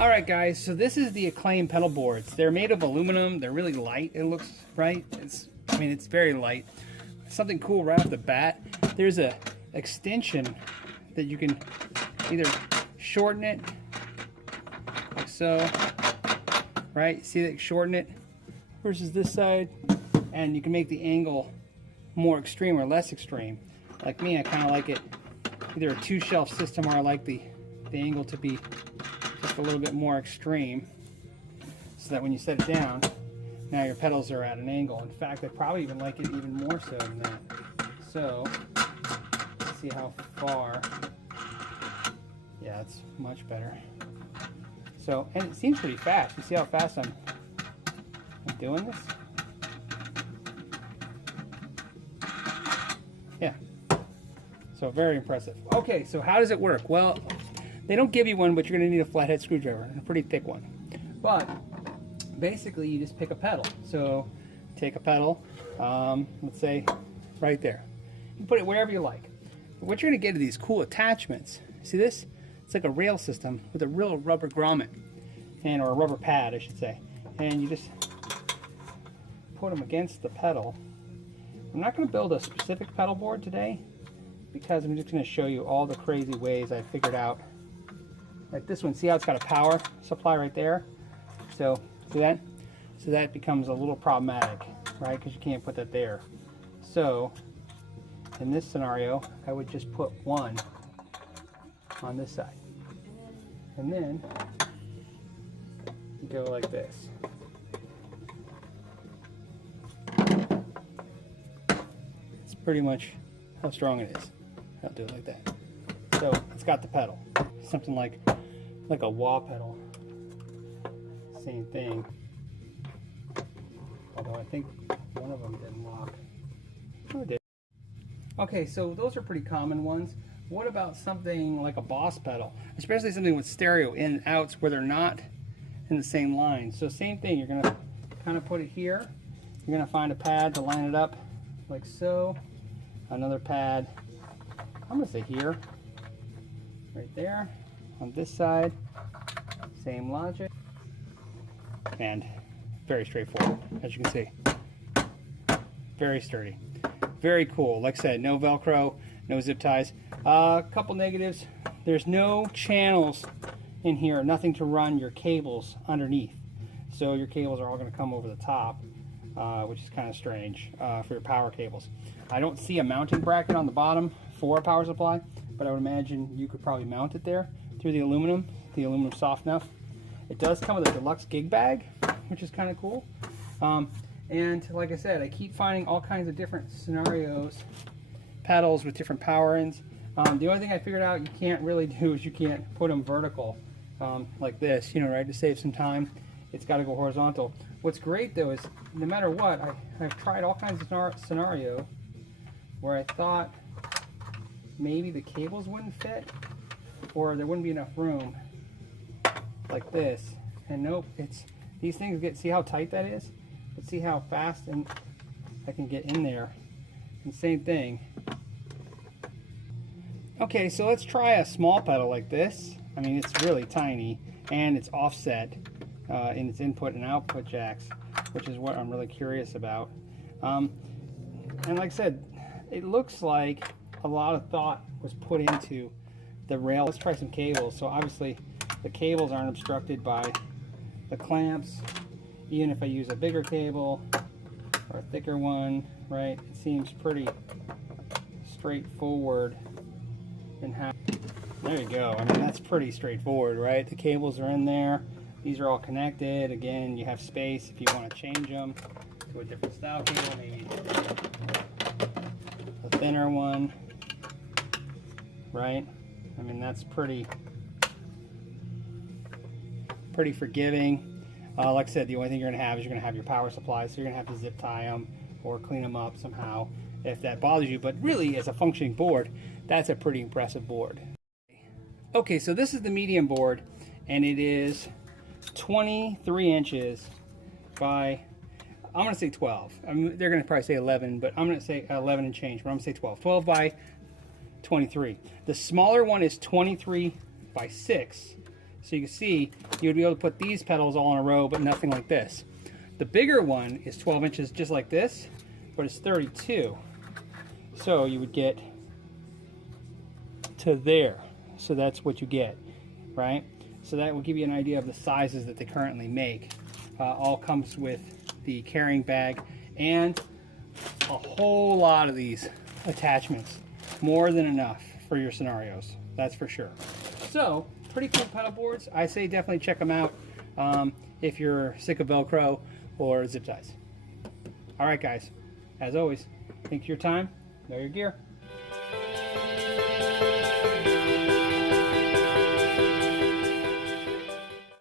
Alright guys, so this is the Acclaim pedal boards. They're made of aluminum, they're really light, it looks, right? It's very light. Something cool right off the bat, there's a extension that you can either shorten it, like so, right? See that, shorten it versus this side, and you can make the angle more extreme or less extreme. Like me, I kind of like it either a 2-shelf system, or I like the angle to be just a little bit more extreme, so that when you set it down, now your pedals are at an angle. In fact, I probably even like it even more so than that. So, let's see how far. Yeah, it's much better. So, and it seems pretty fast. You see how fast I'm doing this? Yeah. So, very impressive. Okay, so how does it work? Well, they don't give you one, but you're going to need a flathead screwdriver, a pretty thick one. But basically, you just pick a pedal. So take a pedal, let's say right there. You put it wherever you like. But what you're going to get are these cool attachments. See this? It's like a rail system with a real rubber grommet, or a rubber pad, I should say. And you just put them against the pedal. I'm not going to build a specific pedal board today, because I'm just going to show you all the crazy ways I figured out. Like this one, see how it's got a power supply right there? So, see that? So that becomes a little problematic, right? Because you can't put that there. So, in this scenario, I would just put one on this side. And then, you go like this. It's pretty much how strong it is. I'll do it like that. So, it's got the pedal. Something like a wah pedal. Same thing. Although I think one of them didn't lock. Oh, it did. Okay, so those are pretty common ones. What about something like a Boss pedal? Especially something with stereo in and outs where they're not in the same line. So same thing, you're gonna kind of put it here. You're gonna find a pad to line it up like so. Another pad, I'm gonna say here, right there. On this side, same logic, and very straightforward, as you can see. Very sturdy, very cool. Like I said, no Velcro, no zip ties. A couple negatives: there's no channels in here, nothing to run your cables underneath. So your cables are all going to come over the top, which is kind of strange for your power cables. I don't see a mounting bracket on the bottom for a power supply, but I would imagine you could probably mount it there through the aluminum. The aluminum's soft enough. It does come with a deluxe gig bag, which is kind of cool. And like I said, I keep finding all kinds of different scenarios, pedals with different power ends. The only thing I figured out you can't really do is you can't put them vertical like this, right, to save some time. It's got to go horizontal. What's great though is no matter what, I've tried all kinds of scenarios where I thought maybe the cables wouldn't fit, or there wouldn't be enough room like this, and nope, it's these things see how tight that is, but see how fast and I can get in there. And same thing. Okay, so let's try a small pedal like this. I mean, it's really tiny and it's offset in its input and output jacks, which is what I'm really curious about. And like I said, it looks like a lot of thought was put into the rail. Let's try some cables. So obviously the cables aren't obstructed by the clamps, even if I use a bigger cable or a thicker one, right? It seems pretty straightforward in how. There you go. I mean, that's pretty straightforward, right? The cables are in there. These are all connected. Again, you have space if you want to change them to a different style cable, maybe a thinner one, right? I mean, that's pretty forgiving. Like I said, the only thing you're going to have is you're going to have your power supplies, so you're going to have to zip tie them or clean them up somehow if that bothers you. But really, as a functioning board, that's a pretty impressive board. Okay, so this is the medium board, and it is 23 inches by, I'm going to say 12. I mean, they're going to probably say 11, but I'm going to say 11 and change, but I'm going to say 12. 12 by 23. The smaller one is 23 by 6. So you can see you would be able to put these pedals all in a row, but nothing like this. The bigger one is 12 inches just like this, but it's 32. So you would get to there. So that's what you get, right? So that will give you an idea of the sizes that they currently make. All comes with the carrying bag and a whole lot of these attachments. More than enough for your scenarios, that's for sure. So, pretty cool pedal boards. I say definitely check them out if you're sick of Velcro or zip ties. All right, guys. As always, thanks for your time. Know your gear.